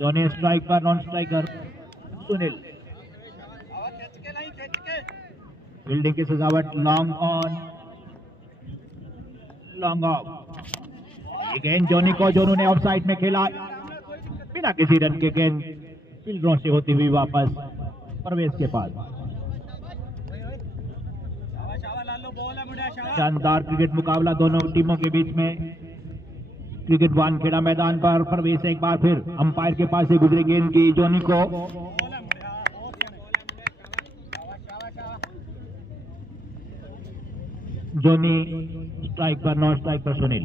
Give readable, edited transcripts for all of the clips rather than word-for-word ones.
Johnny strike पर, non striker Sunil. Fielding की सजावट, लॉन्ग ऑन, लॉन्ग ऑफ। ये गेंद जॉनी को, जोनू ने ऑफ साइड में खेला, बिना किसी रन के गेंद फील्डरों से होती हुई वापस परवेज के पास। शानदार क्रिकेट मुकाबला दोनों टीमों के बीच में। क्रिकेट वानखेड़ा मैदान पर परवेज एक बार फिर अंपायर के पास से गुजरी गेंद की जॉनी को। जॉनी स्ट्राइक पर, नॉन स्ट्राइक पर Sunil.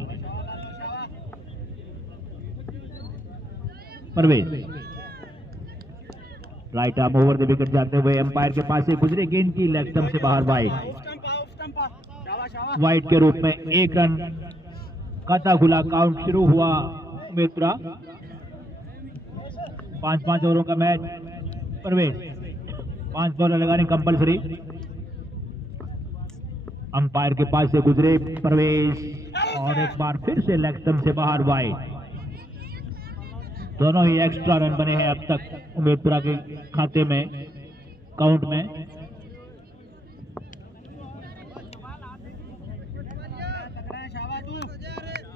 Parvez right arm over the wicket जाते हुए अंपायर के पास से गुजरे गेंद की लेग स्टंप से बाहर वाइड। वाइड के रूप में 1 रन। खाता खुला, काउंट शुरू हुआ मित्रा। 5-5 ओवरों का मैच। परवेज 5 बॉलर लगाने कंपलसरी। अंपायर के पास से गुजरे परवेज और एक बार फिर से लेग स्टंप से बाहर वाइड। दोनों ही एक्स्ट्रा रन बने हैं अब तक उमेदपुरा के खाते में, काउंट में।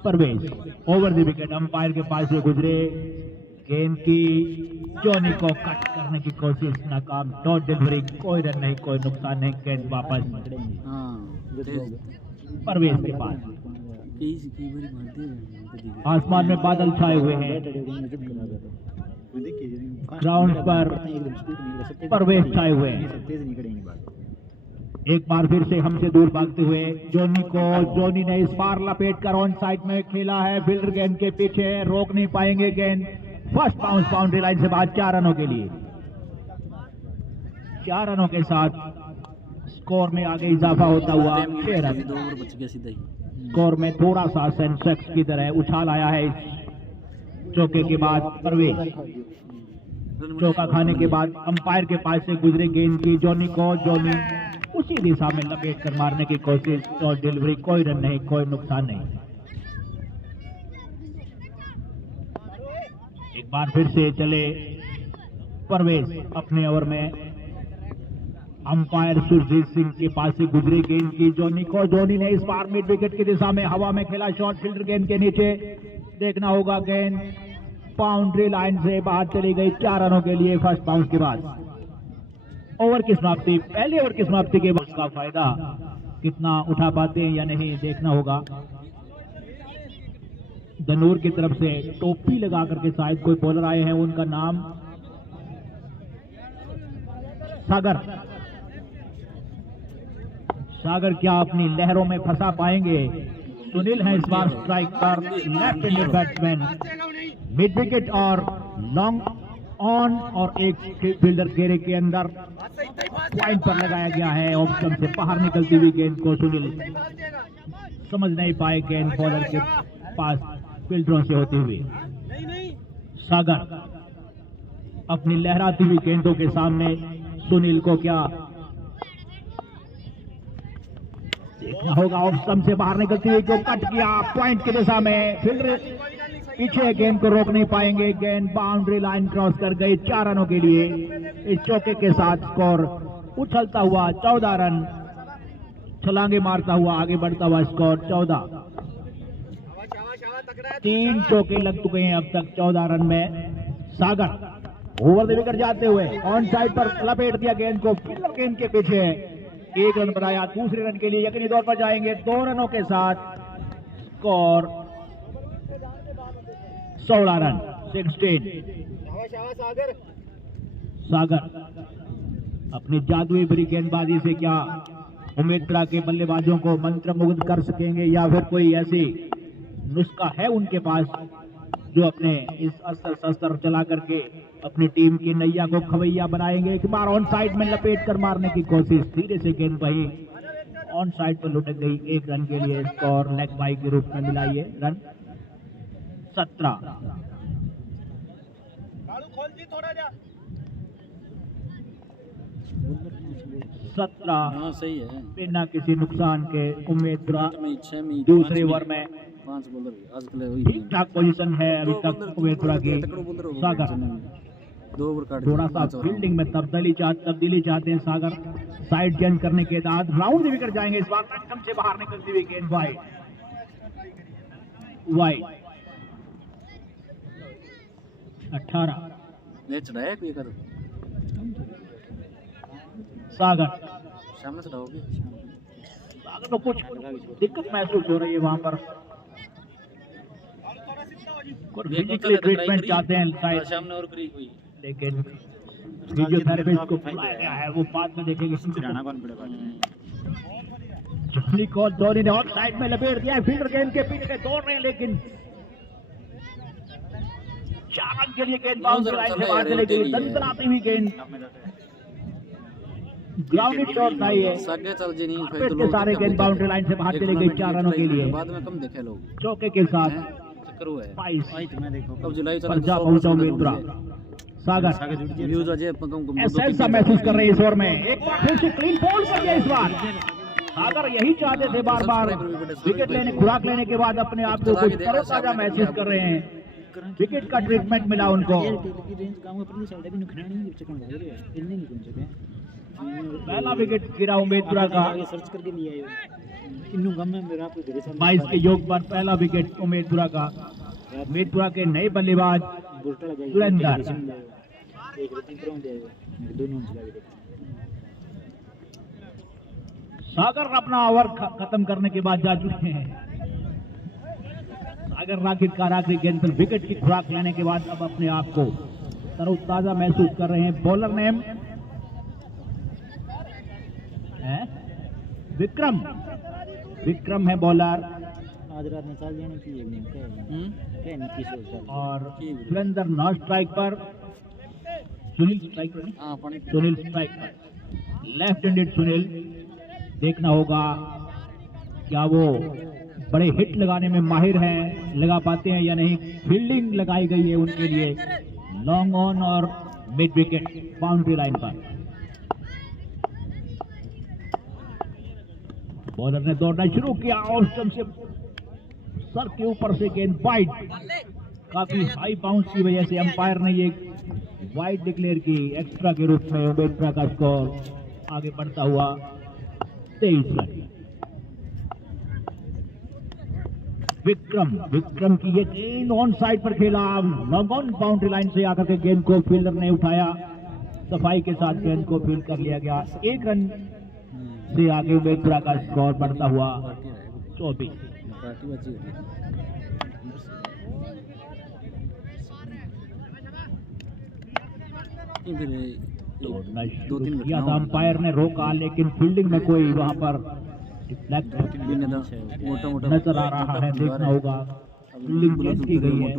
Parvez over the wicket umpire के पास से गुजरे गेंद की, जॉनी को कट करने की कोशिश नाकाम। डॉट डिलीवरी, कोई रन नहीं, कोई नुकसान नहीं, गेंद वापस परवेज के पास। आसमान में बादल छाए हुए हैं, ग्राउंड पर परवेज छाए हुए हैं। एक बार फिर से हमसे दूर भागते हुए जॉनी को, जॉनी ने इस बार लपेट कर ऑन साइड में खेला है। फील्डर गेंद के पीछे, रोक नहीं पाएंगे गेंद। फर्स्ट बाउंस बाउंड्री लाइन से बाहर 4 रनों के लिए। 4 रनों के साथ स्कोर में आगे इजाफा होता हुआ 6 रन। स्कोर में थोड़ा सा सेंसेक्स की तरह उछाल आया है इस चौके के बाद। परवेज चौका खाने के बाद अंपायर के पास से गुजरे गेंद की जॉनी को, जॉनी उसी दिशा में लपेट कर मारने की कोशिश और डिलीवरी, कोई रन नहीं, कोई नुकसान नहीं। एक बार फिर से चले परवेज अपने ओवर में। अंपायर सुरजीत सिंह के पास से गुजरी गेंद की जॉनी को, जॉनी ने इस बार मिड विकेट की दिशा में हवा में खेला शॉट। फील्डर गेंद के नीचे, देखना होगा गेंद बाउंड्री लाइन से बाहर चली गई। 4 रनों के लिए फर्स्ट बाउंस के बाद। ओवर की समाप्ति, पहले ओवर की समाप्ति के बाद का फायदा कितना उठा पाते हैं या नहीं, देखना होगा। दनूर की तरफ से टोपी लगा करके शायद कोई बॉलर आए हैं, उनका नाम सागर। सागर क्या अपनी लहरों में फंसा पाएंगे? सुनील है इस बार स्ट्राइक पर, left handed batsman. Mid wicket और लॉन्ग ऑन और एक फील्डर घेरे के अंदर पॉइंट पर लगाया गया है। ऑप्शन से बाहर निकलती हुई गेंद को सुनील समझ नहीं पाए, गेंद बॉलर के पास फील्डरों से होती हुई। सागर अपनी लहराती हुई गेंदों के सामने सुनील को क्या देखना होगा। ऑप्शन से बाहर निकलती हुई को कट किया पॉइंट की दिशा में। फील्डर पीछे, गेंद को रोक नहीं पाएंगे। गेंद बाउंड्री लाइन क्रॉस कर गई। 4 रनों के लिए इस चौके के साथ स्कोर उछलता हुआ 14 रन। छलांगे मारता हुआ आगे बढ़ता हुआ स्कोर 14। 3 चौके लग चुके हैं अब तक 14 रन में। सागर ओवर द विकेट जाते हुए ऑन साइड पर लपेट दिया गेंद को। फील्डर गेंद के पीछे 1 रन बनाया। दूसरे रन के लिए यकीनी तौर पर जाएंगे। 2 रनों के साथ स्कोर 16 रन, 16। सागर अपनी जादुई भरी गेंदबाजी से क्या उमेदपुरा के बल्लेबाजों को मंत्रमुग्ध कर सकेंगे, या फिर कोई ऐसी नुस्खा है उनके पास जो अपने इस अस्त्र शस्त्र चला करके अपनी टीम की नैया को खवैया बनाएंगे। एक बार ऑन साइड में लपेट कर मारने की कोशिश, धीरे से गेंद वही ऑन साइड पर लुढ़क गई। 1 रन के लिए स्कोर लेग बाई के रूप में मिला ये रन। 17 सही है, बिना किसी नुकसान के उम्मीदवार दूसरे ओवर में 5 बॉलर आजकल वही ठीक ठाक पोजीशन है अभी तक उमेदपुरा की। सागर दो ओवर काट थोड़ा सा फील्डिंग में तब्दीली चाहते हैं सागर। साइड चेंज करने के बाद राउंड भी विकेट जाएंगे इस बार, कम से बाहर निकलती हुई गेंद वाइड। वाइड 18 मैच चढ़ाया कोई कर सागर। सामने से डालोगे सागर को कुछ दिक्कत महसूस हो रही है वहां पर, फिजिकली ट्रीटमेंट चाहते हैं शायद, सामने और करी हुई लेकिन फिजियोथेरेपिस्ट को बुलाया गया है, वो बाद में देखेंगे। जॉनी को धोनी ने ऑफ साइड में लपेट दिया है, फील्डर गेंद के पीछे दौड़ रहे हैं, लेकिन 4 रन के लिए गेंद बाउंड्री लाइन से बाहर चली गई। दंदलाती हुई गेंद ग्राउंडेड शॉट था ये, सागे चल जी नहीं फिर के सारे गेंद बाउंड्री लाइन से बाहर चले गई 4 रनों के लिए। बाद में कम देखे लोग चौके के साथ चक्कर हुआ है 22 मैं देखो अब जुलाई चला पंजाब पहुंचा उम्मीदवार। सागर व्यूज अजय कम ऐसा महसूस कर रहे हैं इस ओवर में, एक बार फिर से क्लीन बोल्ड कर दिया इस बार। सागर यही चाहते थे, बार बार विकेट लेने, खुराक लेने के बाद अपने आप को कुछ तरोताजा महसूस कर रहे हैं। विकेट का ट्रीटमेंट मिला उनको। पहला विकेट गिरा उम्मीदपुरा का, 22 के योग पर पहला विकेट उम्मीदपुरा का। उम्मीदपुरा के नए बल्लेबाज सुरेंद्र। सागर अपना ओवर खत्म करने के बाद जा चुके हैं। सागर आखिरी गेंद पर विकेट की खुराक लेने के बाद अब अपने आप को तरोताजा महसूस कर रहे हैं। बॉलर नेम है विक्रम है बॉलर, आज रात में चाल जाने की और सुरेंद्र नॉन स्ट्राइक पर, सुनील स्ट्राइक पर, सुनील स्ट्राइक पर। लेफ्ट हैंडेड सुनील, देखना होगा क्या वो बड़े हिट लगाने में माहिर हैं, लगा पाते हैं या नहीं। फील्डिंग लगाई गई है उनके लिए लॉन्ग ऑन और मिड विकेट बाउंड्री लाइन पर। बॉलर ने दौड़ना शुरू किया और स्टंप से सर के ऊपर से गेंद वाइड, काफी हाई बाउंस की वजह से अंपायर ने ये वाइड डिक्लेयर की। एक्स्ट्रा के रूप में उम्मीदपुरा का स्कोर आगे बढ़ता हुआ 23 रन। विक्रम की ये गेंद ऑन साइड पर खेला, लॉन्ग ऑन बाउंड्री लाइन से आकर के गेंद को फील्डर ने उठाया, सफाई के साथ गेंद को फील्ड कर लिया गया। 1 रन से आगे उम्मीदपुरा का स्कोर बढ़ता हुआ 24। किया था, अंपायर ने रोका, लेकिन फील्डिंग में कोई वहां पर नजर आ रहा है, देखना होगा। फील्डिंग चेंज की गई है।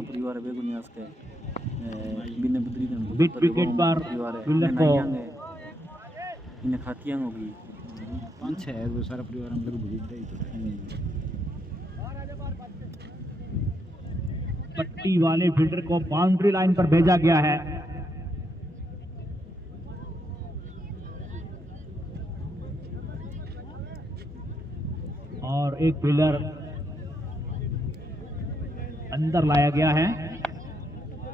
मिड विकेट पर फील्डर को होगी 5-6 है वो सारा परिवार हम लोग बुझता ही तो पट्टी वाले फील्डर को बाउंड्री लाइन पर भेजा गया है। और एक फील्डर अंदर लाया गया है।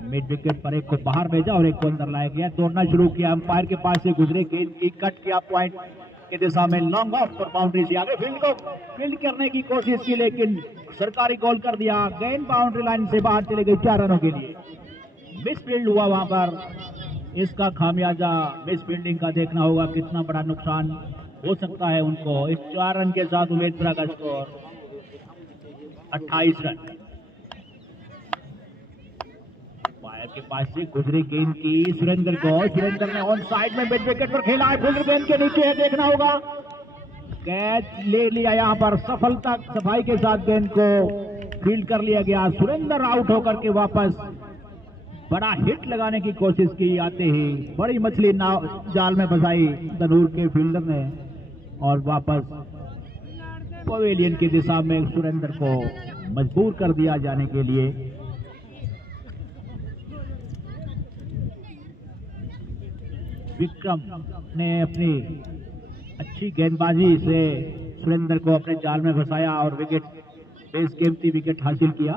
मिड विकेट पर एक को बाहर भेजा और एक को अंदर लाया गया। दौड़ना शुरू किया, अंपायर के पास से गुजरे, गेंद की कट किया पॉइंट की दिशा में, लॉन्ग ऑफ पर बाउंड्री से आगे फील्ड करने की कोशिश की, लेकिन सरकारी कॉल कर दिया। गेंद बाउंड्री लाइन से बाहर चले गई 4 रनों के लिए। मिस फील्ड हुआ वहां पर, इसका खामियाजा मिस फील्डिंग का देखना होगा, कितना बड़ा नुकसान हो सकता है उनको। इस 4 रन के साथ उम्मीदपुरा का स्कोर 28 रन। अंपायर के पास से गुजरी गेंद की सुरेंद्र को, सुरेंद्र ने ऑन साइड में मिड विकेट पर खेला है, फील्डर गेंद के नीचे है, देखना होगा। कैच ले लिया यहाँ पर, सफलता सफाई के साथ गेंद को फील्ड कर लिया गया। सुरेंद्र आउट होकर के वापस बड़ा हिट लगाने की कोशिश की, आते ही बड़ी मछली जाल में फंसाई दनूर के फील्डर ने, और वापस पवेलियन की दिशा में सुरेंद्र को मजबूर कर दिया जाने के लिए। विक्रम ने अपनी अच्छी गेंदबाजी से सुरेंद्र को अपने जाल में फंसाया और विकेट बेशकीमती विकेट हासिल किया।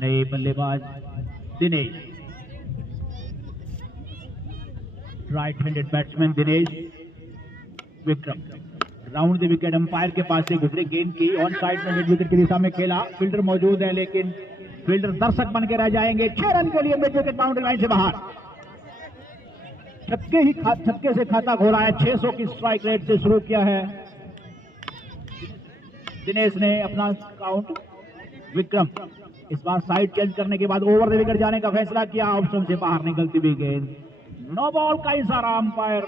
नए बल्लेबाज Dinesh, right handed batsman Dinesh Vikram. Round the wicket umpire के पास से गुजरे, गेंद की ऑन साइड में मिड विकेट की दिशा में खेला। फील्डर मौजूद है लेकिन फील्डर दर्शक बन के रह जाएंगे। 6 रन के लिए मिड विकेट बाउंड्री लाइन से बाहर। छक्के से खाता खोला है। 600 की स्ट्राइक रेट से शुरू किया है दिनेश ने अपना काउंट। विक्रम इस बार साइड चेंज करने के बाद ओवर द विकेट जाने का फैसला किया। ऑप्शन से बाहर निकलती हुई गेंद, नो बॉल का इशारा अंपायर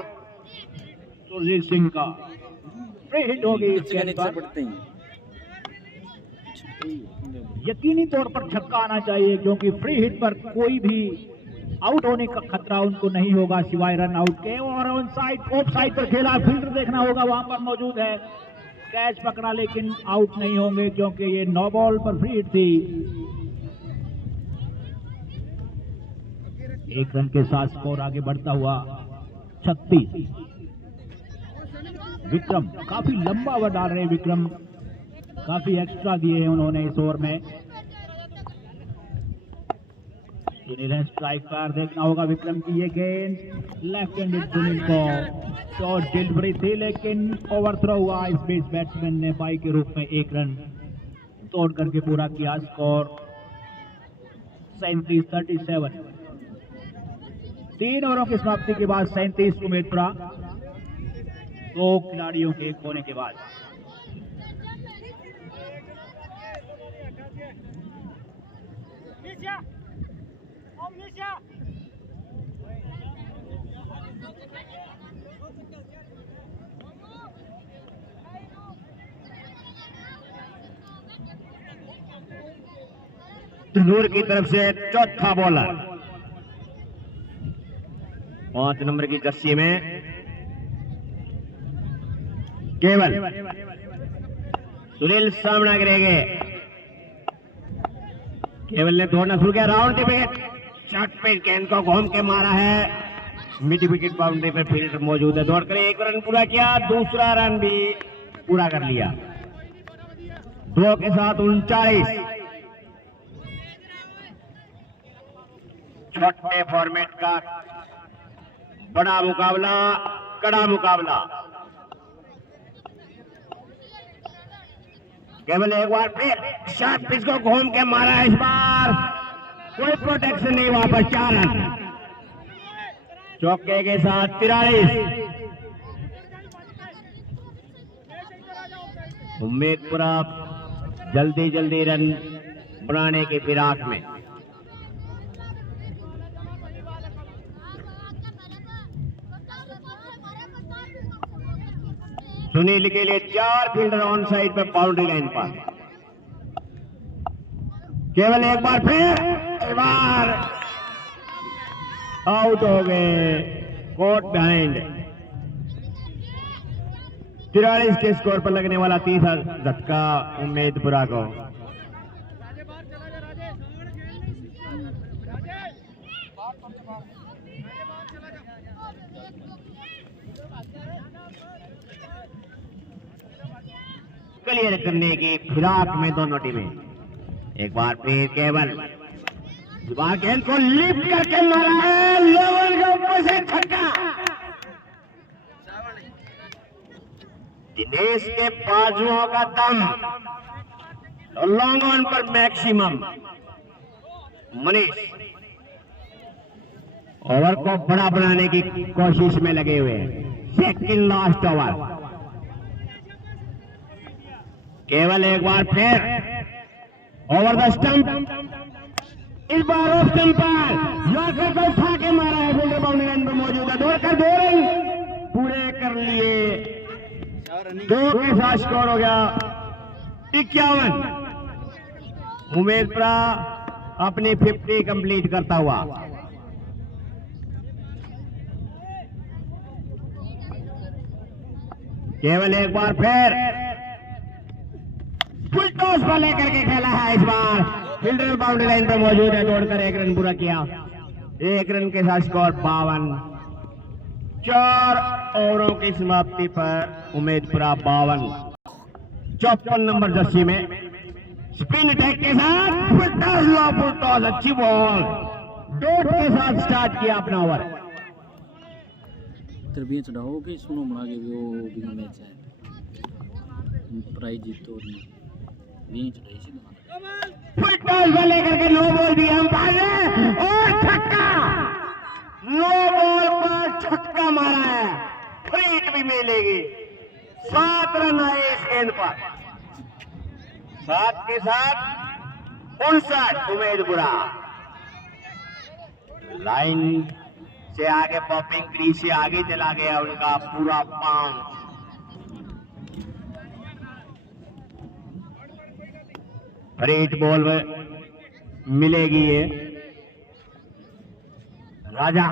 सुरजीत सिंह का। फ्री हिट होगी इस गेंद पर। यकीनी तौर पर छक्का आना चाहिए क्योंकि फ्री हिट पर कोई भी आउट होने का खतरा उनको नहीं होगा सिवाय रन आउट के। और ऑन साइड ऑफ साइड पर खेला, फील्डर देखना होगा वहां पर मौजूद है। कैच पकड़ा लेकिन आउट नहीं होंगे क्योंकि ये नो बॉल पर फ्री हिट थी। 1 रन के साथ स्कोर आगे बढ़ता हुआ 36। विक्रम काफी लंबा ओवर डाल रहे हैं। विक्रम काफी एक्स्ट्रा दिए हैं उन्होंने इस ओवर में। सुनील है स्ट्राइक पर, देखना होगा विक्रम की ये गेंद लेफ्ट हैंडेड। सुनील को शॉर्ट डिलीवरी थी लेकिन ओवरथ्रो हुआ। इस बीच बैट्समैन ने बाई के रूप में 1 रन तोड़ करके पूरा किया। स्कोर 37-37। 3 ओवरों की समाप्ति के बाद 37 उमेदपुरा, 2 खिलाड़ियों के एक होने के बाद। धनूर की तरफ से चौथा बॉलर, 5 नंबर की जर्सी में केवल। सुनील सामना करेंगे। केवल ने दौड़ना शुरू किया। राउंड द विकेट, शॉट पे गेंद को घूम के मारा है। मिड विकेट बाउंड्री पर फील्डर मौजूद है। दौड़ कर 1 रन पूरा किया, दूसरा रन भी पूरा कर लिया। 2 के साथ 39। छोटे फॉर्मेट का बड़ा मुकाबला, कड़ा मुकाबला। केवल एक बार फिर शॉट पिच को घूम के मारा है। इस बार कोई प्रोटेक्शन नहीं, वापस 4 रन। चौके के साथ 43। उम्मीदपुरा जल्दी जल्दी रन बनाने की फिराक में। सुनील के लिए 4 फील्डर ऑन साइड पर बाउंड्री लाइन पर। केवल एक बार फिर आउट हो गए। Court behind. 43 के स्कोर पर लगने वाला तीसरा झटका उम्मीदपुरा को। क्लियर करने की फिराक में दोनों टीमें। एक बार फिर केवल गेंद को लिफ्ट करके मारा है। लेवल के ऊपर से छक्का। दिनेश के बाजुओं का दम, लॉन्ग ऑन पर मैक्सिमम। मनीष ओवर को बड़ा बनाने की कोशिश में लगे हुए हैं। Second last over. केवल एक बार फिर ओवर द स्टंप। इस बार ऑफ स्टंप पर यॉर्कर को उठा के मारा है। फील्डर बाउंड्री लाइन पर मौजूद है। दौड़कर 2 रन पूरे कर लिए। 2 के साथ स्कोर हो गया 51। उमेदपुरा अपनी 50 कंप्लीट करता हुआ। केवल एक बार फिर फुल टॉस पर लेकर के खेला है। इस बार फील्डर बाउंड्री लाइन पर मौजूद है। दौड़कर 1 रन पूरा किया। 1 रन के साथ स्कोर 52। 4 ओवरों की समाप्ति पर उम्मेदपुरा 52, 54 नंबर जर्सी में स्पिन अटैक के साथ फुल टॉस, अच्छी बॉल डॉट के साथ स्टार्ट किया अपना ओवर। फिर भी चढ़ाओ कि सुनो बना के वो भी मैच है प्राइज जीतो भी चढ़ाई सी फुल टॉस को लेकर के नो बॉल भी अंपायर ने और छक्का, नो बॉल पर छक्का मारा है, फ्री हिट भी मिलेगी। 7 रन आए इस गेंद पर, 7 के साथ 59 उम्मेदपुरा। लाइन से आगे पॉपिंग क्रीज से आगे चला गया उनका पूरा पांव। फ्री बॉल मिलेगी ये। राजा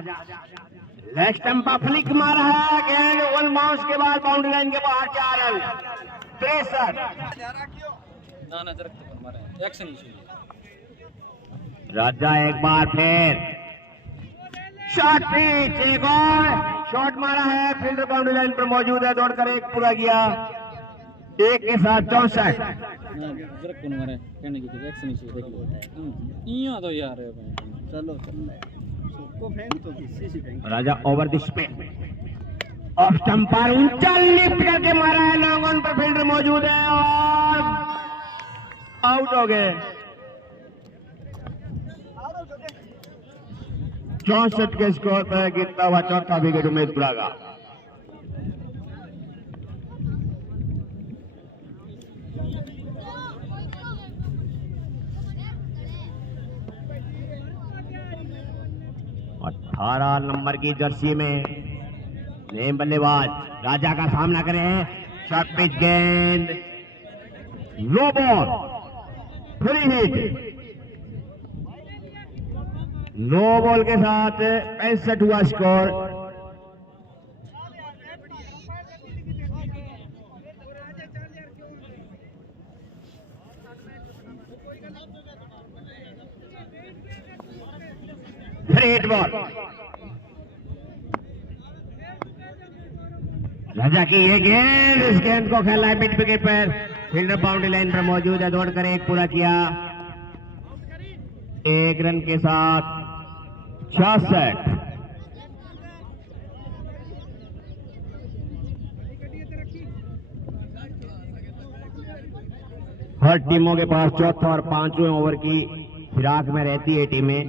लेग स्टंप पर फ्लिक मारा है, गेंद वन बाउंस के बाद बाउंड्री लाइन के बाहर 4 रन। 63 ना जरा हमारा एक्शन इशू। राजा एक बार फिर शॉट पिच, एक और शॉट मारा है, फील्डर बाउंड्री लाइन पर मौजूद है, दौड़कर एक पूरा किया। 1 के साथ 64। जरा कौन मारे कहने की एक्शन इशू देख लो यहाँ तो यार चलो सबको फेंक तो किसी फेंक। Raja over the spin off stump पर ऊंचा लिफ्ट करके मारा है, लॉन्ग ऑन पर फील्डर मौजूद है और आउट हो गए। 64 के स्कोर पर गिरता हुआ चौथा विकेट उम्मेदपुरा का। और 18 नंबर की जर्सी में नए बल्लेबाज राजा का सामना करें। शॉर्ट पिच गेंद, low ball, free hit. No ball के साथ 65 हुआ स्कोर। हिट बॉल, राजा की ये गेंद, इस गेंद को खेला है मिड विकेट पर, फील्डर बाउंड्री लाइन पर मौजूद है, दौड़कर एक पूरा किया। 1 रन के साथ 66। हर टीमों के पास चौथा और 5वें ओवर की फिराक में रहती है टीमें।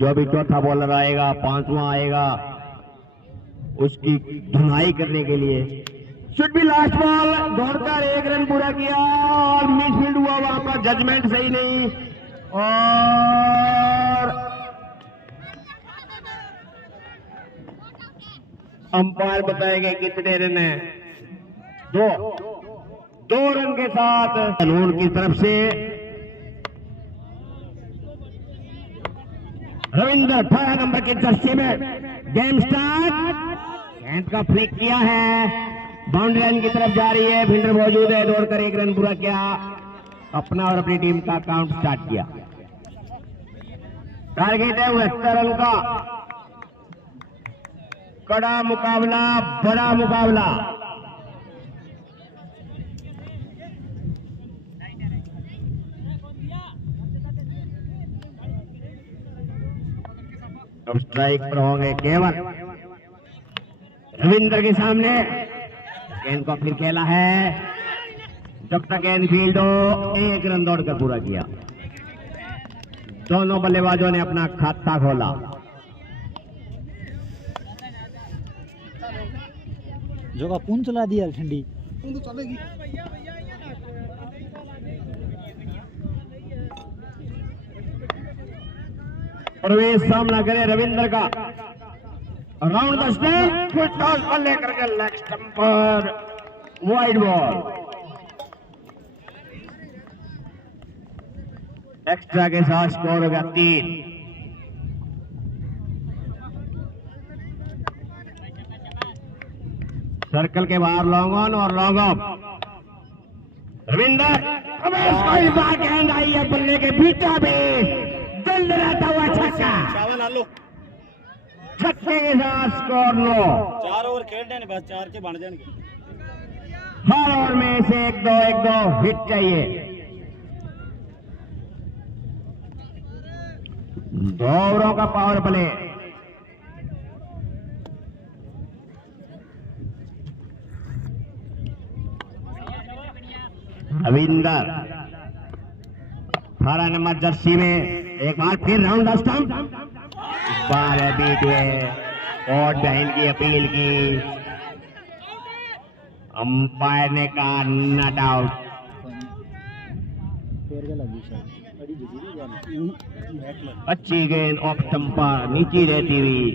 जो भी चौथा बॉलर आएगा, 5वां आएगा, उसकी धुनाई करने के लिए शुड बी लास्ट बॉल, दौड़कर 1 रन पूरा किया और मिसफील्ड हुआ, वहां पर जजमेंट सही नहीं और अंपायर बताएंगे कितने रन है। 2 रन के साथ कानून की तरफ से रविंद्र 18 नंबर के जर्सी में गेम स्टार्ट। गेंद का फ्लिक किया है, बाउंड्री लाइन की तरफ जा रही है, फील्डर मौजूद है, दौड़कर 1 रन पूरा किया, अपना और अपनी टीम का काउंट स्टार्ट किया। टारगेट है 69 रन का। कड़ा मुकाबला, बड़ा मुकाबला। अब स्ट्राइक पर होंगे केवल। रविंद्र के सामने गेंद को फिर खेला है, जब तक गेंद फील्ड हो, 1 रन दौड़कर पूरा किया। दोनों बल्लेबाजों ने अपना खाता खोला। जो का पून चला दिया ठंडी प्रवेश सामना करे रविंद्र का, round the stump, foot toss पर लेकर के लेग स्टंप पर वाइड बॉल। एक्स्ट्रा के साथ स्कोर हो गया 3। सर्कल के बाहर लॉन्ग ऑन और लॉन्ग ऑफ। रविंद्र गेंद आई है बल्ले के बीचा भी, जल्द रहता हुआ छक्का। छक्के के साथ स्कोर 9। 4 ओवर खेलने ने बस 4 के बन जाएंगे। हर ओवर में से एक दो हिट चाहिए। 2 ओवरों का power play. Ravinder 18 number Jersey में एक बार फिर राउंड द स्टंप। इस बार बीच में कोर्ट बहन की अपील की, अंपायर ने कहा नॉट आउट। अच्छी गेंद ऑफ स्टंपर नीचे रहती हुई।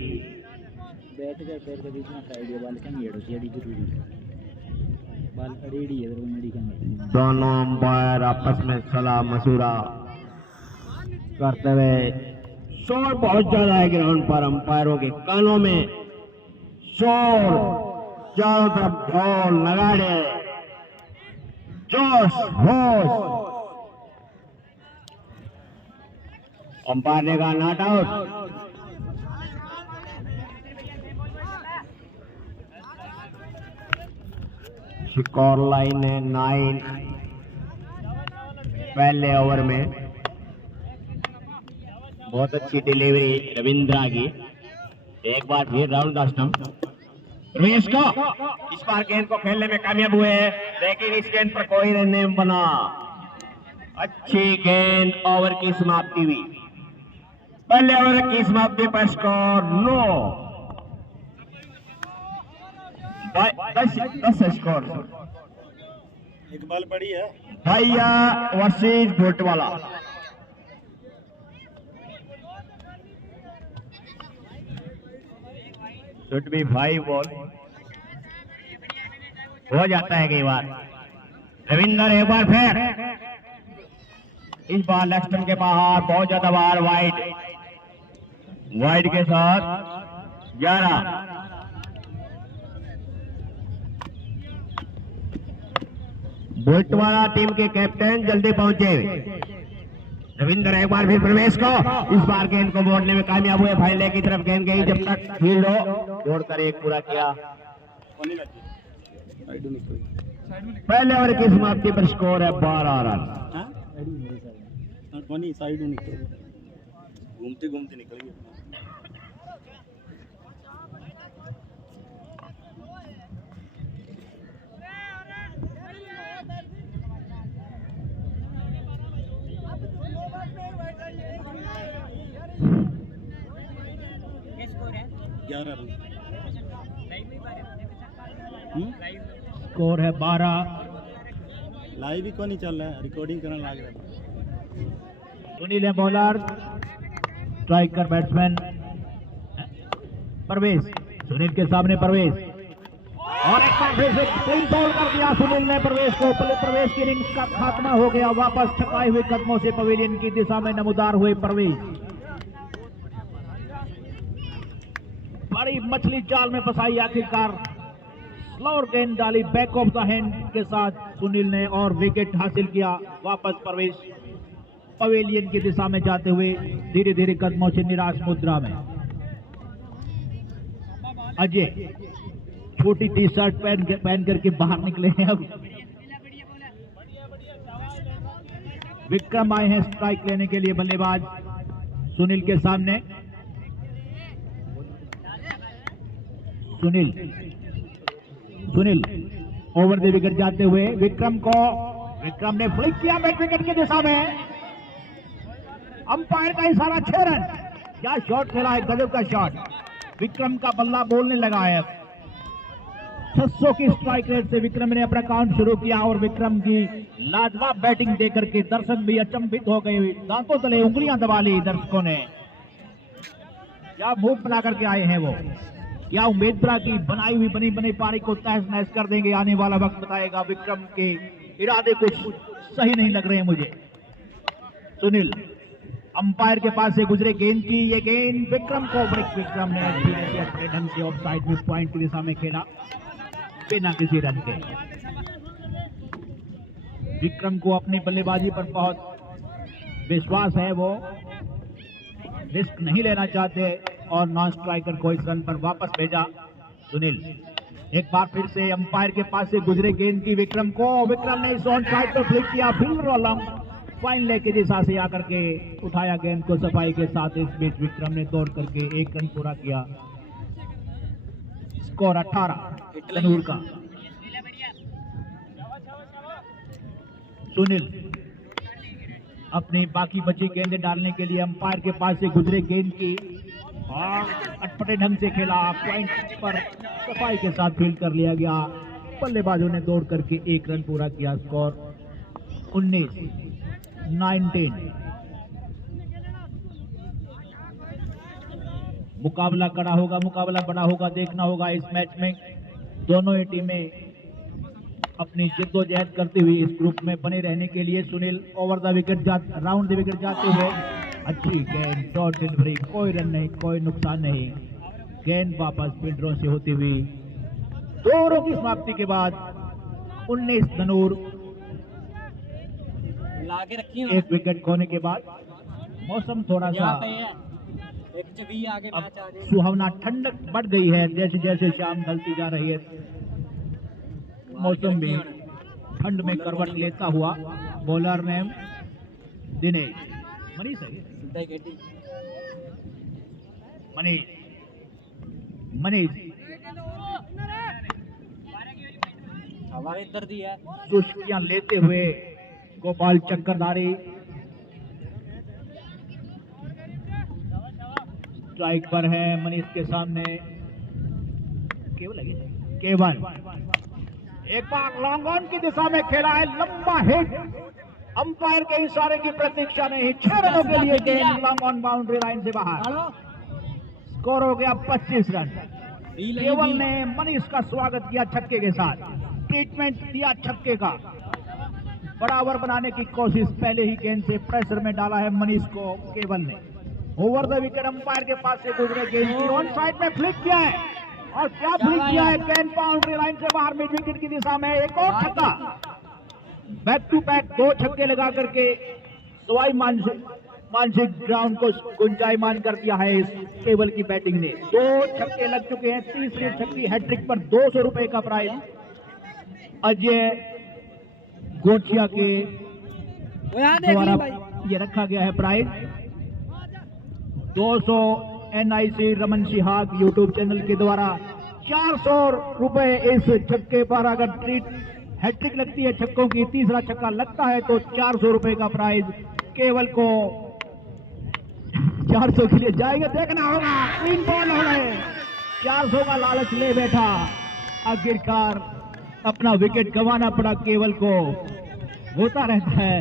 बैठ गए पैर के बीच में साइड ये बाल कम येड़ो सीडी जरूरी बाल अड़ेड़ी है वो मेडी कम। दोनों अंपायर आपस में सलाह मशूरा करते हुए। शोर बहुत ज्यादा है ग्राउंड पर, अंपायरों के कानों में शोर, चारों तरफ ढोल नगाड़े, जोश होश। अंपायर ने कहा नॉट आउट। स्कोर लाइन है 9 पहले ओवर में। बहुत अच्छी डिलीवरी रविंद्रा की। एक बार फिर राउंड द स्टंप। रमेश को इस बार गेंद को खेलने में कामयाब हुए, लेकिन इस गेंद पर कोई रन नहीं बना। अच्छी गेंद, ओवर की समाप्ति हुई। पहले ओवर की समाप्ति पर स्कोर 9। 10 स्कोर। एक बॉल पड़ी है भैया versus Bhotwala. Should be 5 ball. हो जाता है कई बार। रविंदर एक बार फिर, इस बार लेग स्टंप के बाहर, बहुत ज्यादा बाहर, वाइड के साथ 11। भोटवाला टीम के कैप्टन जल्दी पहुंचे। रविंदर एक बार फिर प्रवेश को, इस बार गेंद को मोड़ने में कामयाब हुए। फाइले की तरफ गेंद गई, जब तक फील्ड हो दौड़कर एक पूरा किया। पहले ओवर की समाप्ति पर स्कोर है 12 रन। साइड में निकल घूमते घूमते निकल गए। स्कोर है 12। लाइव भी क्यों नहीं चल रहा है, रिकॉर्डिंग करने लग रहा है। सुनील है बॉलर, स्ट्राइकर बैट्समैन परवेश। सुनील के सामने परवेश, और एक बार फिर से क्लीन बॉल कर दिया सुनील ने परवेश को। परवेश की इनिंग्स का खात्मा हो गया। वापस छकाए हुए कदमों से पवेलियन की दिशा में नमूदार हुए परवेश। बड़ी मछली जाल में फंसाई आखिरकार। स्लोअर गेंद डाली बैक ऑफ द हैंड के साथ सुनील ने, और विकेट हासिल किया। वापस परवेश पवेलियन की दिशा में जाते हुए धीरे धीरे कदमों से निराश मुद्रा में। अजय छोटी टी शर्ट पहन करके बाहर निकले हैं। अब विक्रम आए हैं स्ट्राइक लेने के लिए। बल्लेबाज सुनील के सामने। सुनील ओवर द विकेट जाते हुए विक्रम ने फ्लिक किया बैट विकेट की दिशा में। अंपायर का इशारा 6 रन। क्या शॉट खेला है, गजब का शॉट। विक्रम का बल्ला बोलने लगा है। 600 की स्ट्राइक रेट से विक्रम ने अपना काउंट शुरू किया, और विक्रम की लाजवाब बैटिंग देकर के दर्शक भी अचंभित हो गए। दांतों तले उंगलियां दबा ली दर्शकों ने। क्या मूव बना करके आए हैं वो, क्या उम्मीदवार की बनाई हुई बनी पारी को तहस नहस कर देंगे। आने वाला वक्त बताएगा। विक्रम के इरादे कुछ सही नहीं लग रहे हैं मुझे। सुनील अंपायर के पास से गुजरे गेंद की, ये गेंद विक्रम को, विक्रम ने अपने ढंग से ऑफ साइड में पॉइंट की दिशा में खेला बिना किसी रन के। विक्रम को अपनी बल्लेबाजी पर बहुत विश्वास है, वो रिस्क नहीं लेना चाहते। और नॉन स्ट्राइकर को इस रन पर वापस भेजा सुनील। एक बार फिर से अंपायर के पास से गुजरे गेंद की विक्रम को, विक्रम ने इस ऑन साइड पर फ्लिक किया, फील्डर और लंब फाइन लेग की दिशा से आकर के उठाया गेंद को सफाई के साथ। इस बीच विक्रम ने दौड़ करके 1 रन पूरा किया। स्कोर 18 तनूर का। सुनील अपनी बाकी बची गेंदें डालने के लिए अंपायर के पास से गुजरे गेंद की और अटपटे ढंग से खेला, पॉइंट पर सफाई के साथ फील्ड कर लिया गया। बल्लेबाजों ने दौड़ करके 1 रन पूरा किया। स्कोर 19 मुकाबला कड़ा होगा, मुकाबला बड़ा होगा, देखना होगा इस मैच में। दोनों ही टीमें अपनी जिद्दोजहद करते हुए इस ग्रुप में बने रहने के लिए। Sunil over the wicket round the wicket जाते हुए अच्छी गेंद, शॉर्ट डिलीवरी, कोई रन नहीं, कोई नुकसान नहीं। गेंद वापस फील्डरों से होती हुई 2 ओवरों की समाप्ति के बाद 19 तनूर। एक विकेट खोने के बाद मौसम थोड़ा सा अब सुहावना, ठंडक बढ़ गई है। जैसे जैसे शाम ढलती जा रही है मौसम भी ठंड में करवट लेता हुआ। बॉलर ने दिनेश मनीष है, मनीष हमारे दर्दी है। सुस्कियां लेते हुए गोपाल चक्करधारी स्ट्राइक पर है। मनीष के सामने केवल एक बार लॉन्ग ऑन की दिशा में खेला है, लंबा हिट। अंपायर के इशारे की प्रतीक्षा नहीं, 6 रनों के लिए गेंद लॉन्ग ऑन बाउंड्री लाइन से बाहर। स्कोर हो गया 25 रन। केवल ने मनीष का स्वागत किया छक्के के साथ, ट्रीटमेंट दिया छक्के का, बराबर बनाने की कोशिश पहले ही गेंद से प्रेशर में डाला है मनीष को केवल ने। ओवर द विकेट अंपायर के पास से गुजरे गेंद की ऑन साइड में फ्लिक किया है, और क्या फ्लिक किया है, गेंद बाउंड्री लाइन से बाहर मिड विकेट की दिशा में। एक और छक्का, बैक टू बैक 2 छक्के लगा करके सवाई मानसिक ग्राउंड को गुंजायमान कर दिया है इस केवल की बैटिंग ने। 2 छक्के लग चुके हैं, तीसरे छक्के हैट्रिक पर 200 रुपए का प्राइज अजय गोचिया के द्वारा ये रखा गया है prize. 200 NIC Raman Sihag YouTube channel के द्वारा 400 रुपए इस छक्के पर। अगर हैट्रिक लगती है छक्कों की, तीसरा छक्का लगता है तो 400 रुपए का प्राइज केवल को 400 के लिए जाएगा। देखना होगा, 3 बॉल हो गए, 400 का लालच ले बैठा। आखिरकार अपना विकेट गंवाना पड़ा केवल को, होता रहता है।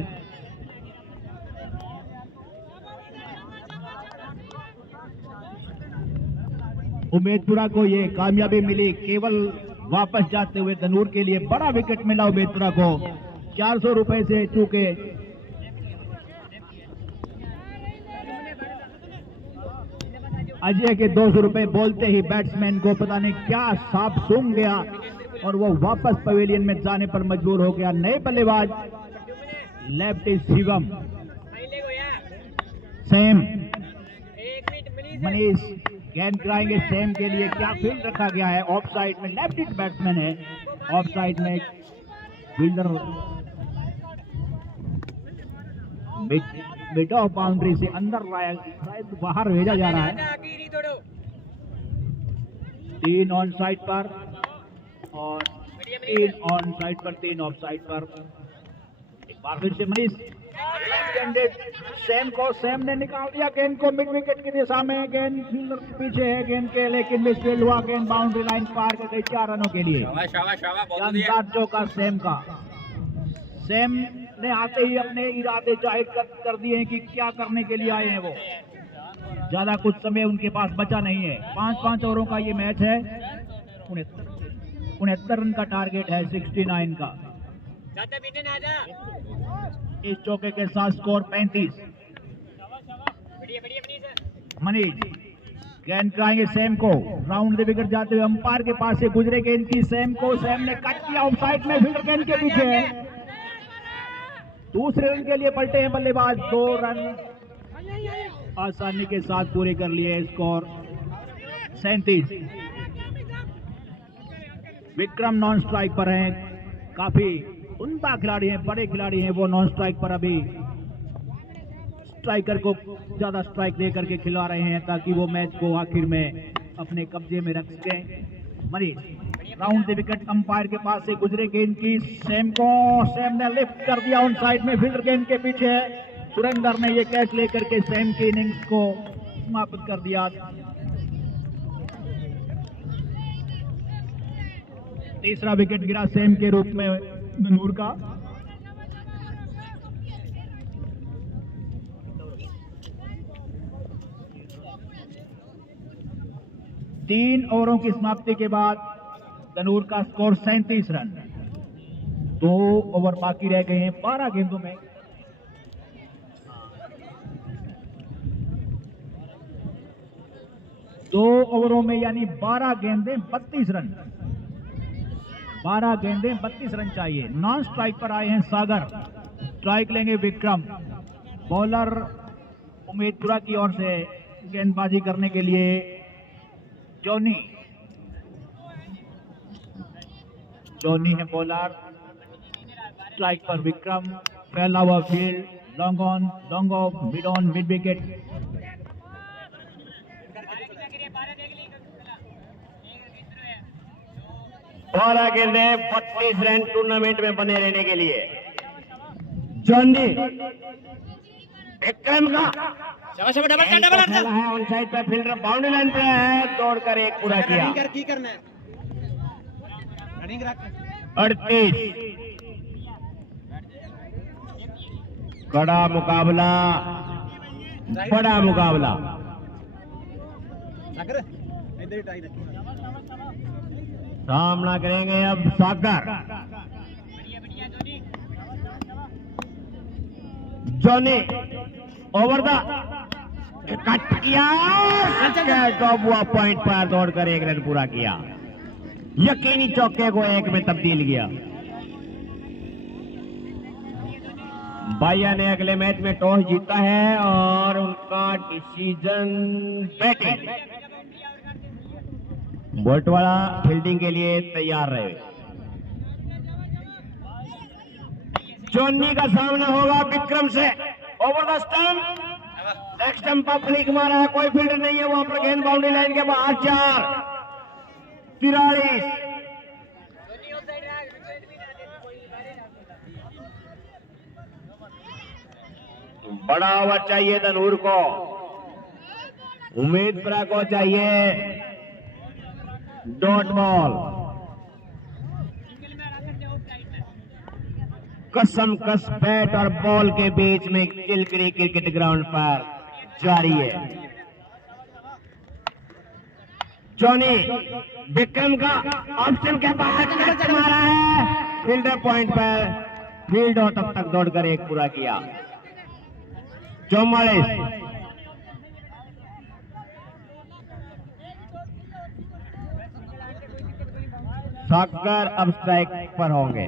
उमेदपुरा को ये कामयाबी मिली, केवल वापस जाते हुए तनूर के लिए बड़ा विकेट मिला उमेदपुरा को 400 रुपए से। चूके अजय के 200 रुपए बोलते ही बैट्समैन को पता नहीं क्या सांप सूंघ गया और वो वापस पवेलियन में जाने पर मजबूर हो गया। नए बल्लेबाज लेफ्टी शिवम, सेम मनीष गेंद कराएंगे सेम के लिए। क्या फील्ड रखा गया है, ऑफ साइड में लेफ्ट बैट्समैन है, ऑफ साइड में फील्डर मिड ऑफ बाउंड्री से अंदर लाया, शायद बाहर भेजा जा रहा है। 3 ऑन साइड पर और 3 ऑन साइड पर, 3 ऑफ साइड पर। एक बार फिर से मनीष सेम को, सेम ने निकाल दिया गेंद को मिड विकेट की दिशा में। गेंद फील्डर के पीछे है गेंद के, लेकिन मिसफील्ड हुआ। गेंद बाउंड्री लाइन पार कर गई 4 रनों के लिए। शानदार चौका सेम का। सेम ने आते ही अपने इरादे जाहिर कर दिए हैं कि क्या करने के लिए आए हैं वो। ज्यादा कुछ समय उनके पास बचा नहीं है। 5-5 ओवरों का ये मैच है। 69 रन का टारगेट है 69 का। इस चौके के साथ स्कोर 35। मनीष गेंद कराएंगे सेम को, राउंड द विकेट जाते हुए अंपायर के पास से गुजरे गेंद की सेम को, सेम ने कट किया ऑफ साइड में, फील्डर गेंद के पीछे है। दूसरे रन के लिए पलटे हैं बल्लेबाज। 2 रन आसानी के साथ पूरे कर लिए। स्कोर 37। विक्रम नॉन स्ट्राइक पर हैं, काफी उनका खिलाड़ी है, बड़े खिलाड़ी हैं, वो नॉन स्ट्राइक पर अभी स्ट्राइकर को ज्यादा स्ट्राइक दे करके खिला रहे हैं ताकि वो मैच को आखिर में अपने कब्जे में रख सकें। Manish round the wicket umpire के पास से गुजरे गेंद की सैम ने लिफ्ट कर दिया ऑन साइड में, फील्डर गेंद के पीछे है। सुरेंद्र ने ये कैच लेकर के सैम की इनिंग्स को समाप्त कर दिया। तीसरा विकेट गिरा सैम के रूप में धनूर का। तीन ओवरों की समाप्ति के बाद धनूर का स्कोर 37 रन। 2 ओवर बाकी रह गए हैं 12 गेंदों में। दो ओवरों में यानी 12 गेंदें 32 रन। 12 गेंदें 32 रन चाहिए। नॉन स्ट्राइक पर आए हैं सागर, स्ट्राइक लेंगे विक्रम। बॉलर उम्मीदपुरा की ओर से गेंदबाजी करने के लिए जॉनी है बॉलर। स्ट्राइक पर विक्रम, फैला हुआ field, long on, long off, mid on, mid wicket. बारह गेंदें 32 रन टूर्नामेंट में बने रहने के लिए। जॉनी विक्रम का डबल है ऑन साइड पे, फील्डर बाउंड्री लाइन पे है, दौड़कर एक पूरा किया। 38। कड़ा मुकाबला, बड़ा मुकाबला। सामना करेंगे अब सागर। जॉनी ओवर द कट किया, टॉप हुआ पॉइंट पर, दौड़कर एक रन पूरा किया। यकीनी चौके को एक में तब्दील किया। भाइया ने अगले मैच में टॉस जीता है और उनका डिसीजन बैटिंग। बोल्टवाड़ा फील्डिंग के लिए तैयार रहे। जॉनी का सामना होगा विक्रम से। Over the stump, leg stump पर फ्लिक मारा है, कोई फील्डर नहीं है वहां पर। गेंद बाउंड्री लाइन के बाहर। 4 43। बड़ा ओवर चाहिए धनूर को, उम्मीदपुरा को चाहिए डॉट बॉल। कसम कस बैट और बॉल के बीच में चिलकरी क्रिकेट ग्राउंड पर जारी है। जॉनी विक्रम का ऑप्शन के बाद कट मारा है, फील्डर पॉइंट पर, फील्ड और तब तक दौड़कर एक पूरा किया। 44। सागर अब स्ट्राइक पर होंगे।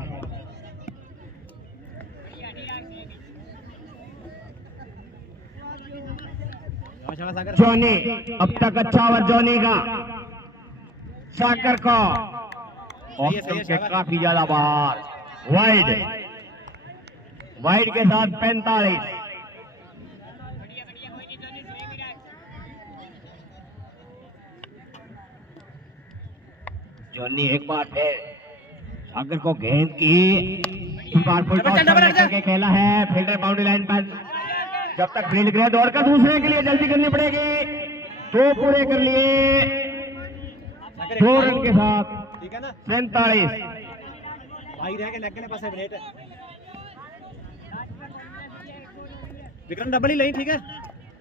जॉनी अब तक अच्छा ओवर जॉनी का। सागर को ऑप्शन से काफी ज्यादा बाहर, वाइड के साथ 45। जॉनी एक बार फिर सागर को गेंद की, इस बार फुल टॉस करके खेला है, फील्डर बाउंड्री लाइन पर। जब तक फील्ड करे दौड़कर दूसरे के लिए जल्दी करनी पड़ेगी। 2 पूरे कर लिए 2 रन के साथ। 47। विक्रम डबल ही नहीं, ठीक है।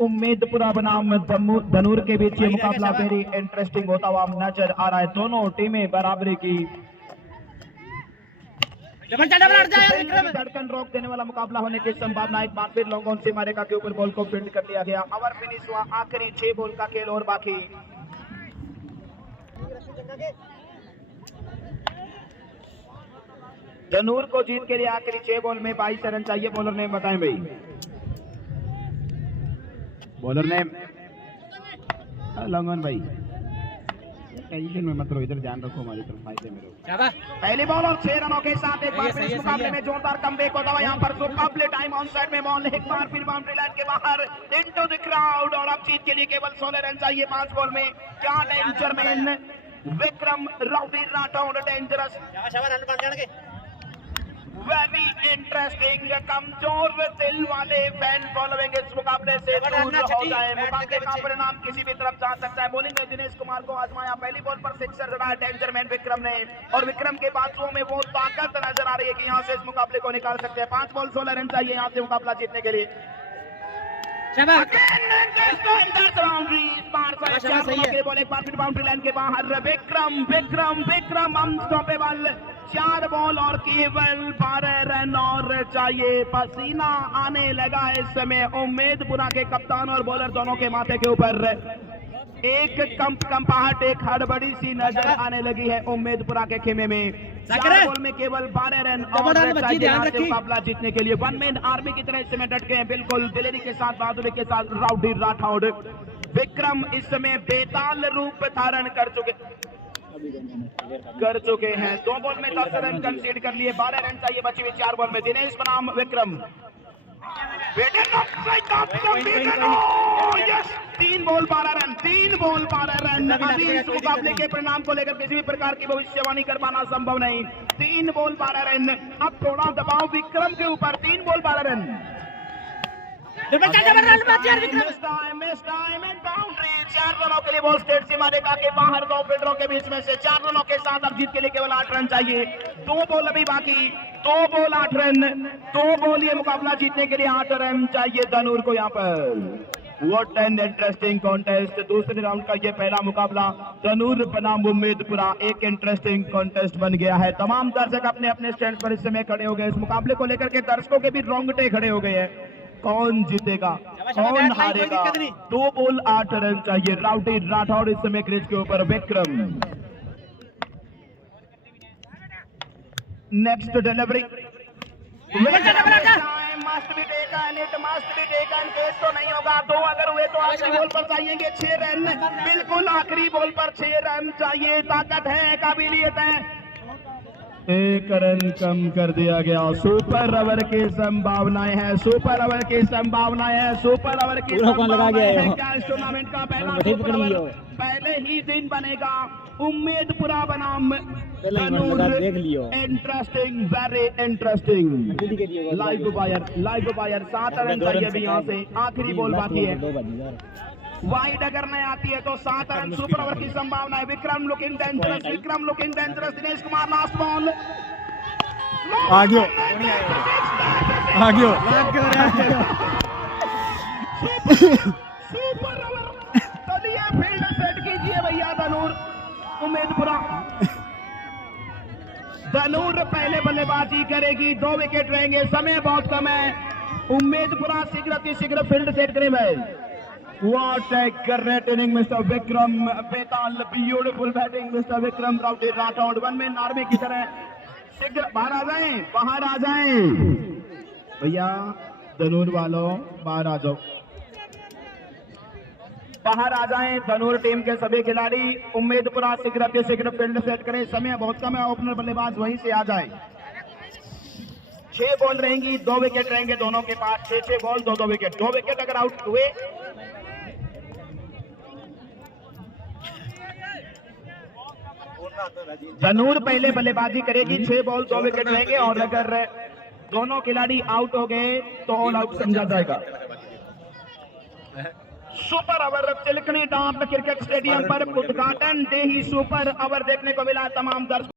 उम्मीदपुरा बनाम धनूर के बीच ये मुकाबला वेरी इंटरेस्टिंग होता हुआ नजर आ रहा है। दोनों टीमें बराबरी की धड़कन रोक देने वाला मुकाबला होने की संभावना। एक बार फिर लॉन्ग ऑन से मारेगा के ऊपर बॉल को फील्ड कर लिया गया। ओवर फिनिश हुआ, आखिरी 6 बॉल का खेल और बाकी। धनूर को जीत के लिए आखिरी 6 बॉल में 22 रन चाहिए। बॉलर ने बताएं भाई, बॉलर ने लॉन्ग ऑन भाई टेंशन में मत रहो, इधर ध्यान रखो, हमारी तरफ फायदे में रहो। शाबाश। पहली बॉल और 6 रनों के साथ एक बार फिर इस मुकाबले में जोरदार कमबैक होता हुआ यहाँ पर सुपरब टाइम ऑन साइड में बॉल एक बार फिर बाउंड्री लाइन के बाहर इनटू द क्राउड और अब जीत के लिए केवल 16 रन चाहिए 5 बॉल में। क्या danger man Vikram rowdy Rathore, dangerous, very interesting. कमजोर दिल वाले फैन फॉलोइंग इस मुकाबले से दूर हो जाए। मुकाबले का परिणाम किसी भी तरफ जा सकता है। बॉलिंग में दिनेश कुमार को आजमाया, पहली बॉल पर सिक्सर लगाया डेंजर मैन विक्रम ने और विक्रम के बाजुओं में वो ताकत नजर आ रही है कि यहाँ से इस मुकाबले को निकाल सकते हैं। 5 बॉल 16 रन चाहिए यहाँ से मुकाबला जीतने के लिए। बॉल एक बार फिर बाउंड्री लाइन के बाहर विक्रम विक्रम विक्रम अनस्टॉपेबल। 4 बॉल और केवल 12 रन और चाहिए। पसीना आने लगा इस समय उम्मेदपुरा के कप्तान और बॉलर दोनों के माथे के ऊपर। एक कंपाहट, एक हड़बड़ी सी नजर आने लगी है उम्मेदपुरा के खेमे में। 4 बॉल में केवल 12 रन और चाहिए मुकाबला जीतने के लिए। 1 मैन आर्मी की तरह इस समय डट गए हैं, बिल्कुल दिलेरी के साथ, बहादुरी के साथ राउडी राठौड़। विक्रम इस समय बेताल रूप धारण कर चुके हैं। 2 बॉल में 10 रन कंसीड कर लिए, 12 रन चाहिए बची हुई 4 बॉल में। दिनेश बनाम Vikram 3 ball 12 run, 3 ball 12 run. अभी इस मुकाबले के परिणाम को लेकर किसी भी प्रकार की भविष्यवाणी कर पाना संभव नहीं। 3 बॉल 12 रन। अब थोड़ा दबाव विक्रम के ऊपर। 3 बॉल 12 रन। बाउंड्री 4 रनों के लिए बॉल स्टेट सीमा रेखा के बाहर 2 फील्डरों के बीच में से 4 रनों के साथ अब जीत के लिए केवल 8 रन चाहिए। 2 बॉल अभी बाकी, 2 बॉल 8 रन। 2 बॉल ये मुकाबला जीतने के लिए 8 रन चाहिए धनूर को यहाँ पर। What an interesting contest. दूसरे राउंड का ये पहला मुकाबला धनूर बनाम उम्मेदपुरा एक इंटरेस्टिंग कॉन्टेस्ट बन गया है। तमाम दर्शक अपने अपने स्टैंड पर इस समय खड़े हो गए। इस मुकाबले को लेकर के दर्शकों के भी रोंगटे खड़े हो गए हैं। कौन जीतेगा, कौन हारेगा। 2 बॉल 8 रन चाहिए। राउडी राठौड़ इस समय क्रीज के ऊपर। Vikram next delivery must be taken, it must be taken. Case तो नहीं होगा। 2 अगर हुए तो आखिरी बॉल पर चाहिए 6 रन। बिल्कुल आखिरी बॉल पर 6 रन चाहिए। ताकत है, काबिलियत है। 1 रन कम कर दिया गया। सुपर ओवर की संभावनाएं हैं, सुपर ओवर की संभावनाएं हैं, सुपर ओवर की संभावनाएं हैं। क्या इस टूर्नामेंट का पहला सुपर ओवर पहले ही दिन बनेगा। उम्मेदपुरा बनाम interesting, very interesting. Live wire 7 run चाहिए अभी यहाँ से। आखिरी बॉल बाकी है। वाइड अगर नहीं आती है तो 7 रन। सुपर ओवर की संभावना है। Vikram looking dangerous, Vikram looking dangerous. Dinesh Kumar last ball super over. चलिए फील्ड सेट कीजिए भैया धनूर। उम्मेदपुरा धनूर पहले बल्लेबाजी करेगी। 2 विकेट रहेंगे, समय बहुत कम है। उम्मेदपुरा शीघ्र फील्ड सेट करे भाई। What a great inning, Mr. Vikram Betal. Beautiful batting, Mr. Vikram Rowdy Rathod. 1 man army की तरह शीघ्र बाहर आ जाएं, भैया धनूर वालों बाहर आ जाओ, बाहर आ जाएं। धनूर टीम के सभी खिलाड़ी उम्मेदपुरा शीघ्र फील्ड सेट करें। समय बहुत कम है, ओपनर बल्लेबाज वहीं से आ जाए। 6 बॉल रहेंगी, 2 विकेट रहेंगे दोनों के पास। 6 बॉल 2 विकेट। 2 विकेट अगर आउट हुए धनूर पहले बल्लेबाजी करेगी। 6 बॉल 2 विकेट रहेंगे और अगर दोनों खिलाड़ी आउट हो गए तो ऑल आउट समझा जाएगा। Super over Chilkani top cricket stadium पर उद्घाटन डे ही सुपर ओवर देखने को मिला। तमाम दर्शक